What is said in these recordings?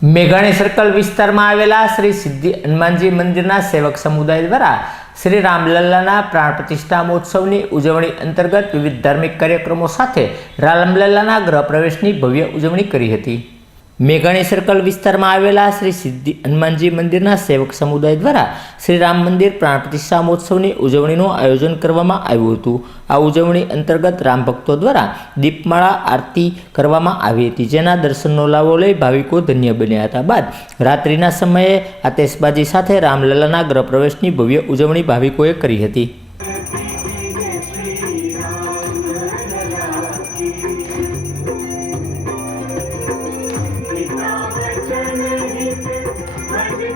મેઘાણી સર્કલ વિસ્તારમાં આવેલા શ્રી સિદ્ધિ હનુમાનજી મંદિરના સેવક સમુદાય દ્વારા શ્રી રામલલ્લાના પ્રાણ પ્રતિષ્ઠા મહોત્સવની ઉજવણી અંતર્ગત વિવિધ ધાર્મિક કાર્યક્રમો સાથે રામલલ્લાના ગૃહ પ્રવેશની ભવ્ય ઉજવણી કરી હતી. મેઘાણી સર્કલ વિસ્તારમાં આવેલા શ્રી સિદ્ધિ હનુમાનજી મંદિરના સેવક સમુદાય દ્વારા શ્રી રામ મંદિર પ્રાણ પ્રતિષ્ઠા મહોત્સવની ઉજવણીનું આયોજન કરવામાં આવ્યું હતું. આ ઉજવણી અંતર્ગત રામ ભક્તો દ્વારા દીપમાળા આરતી કરવામાં આવી હતી, જેના દર્શનનો લાવો લઈ ભાવિકો ધન્ય બન્યા હતા. બાદ રાત્રિના સમયે આતેશબાજી સાથે રામલલાના ગૃહપ્રવેશની ભવ્ય ઉજવણી ભાવિકોએ કરી હતી.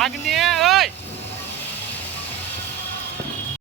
ભાગને ઓય!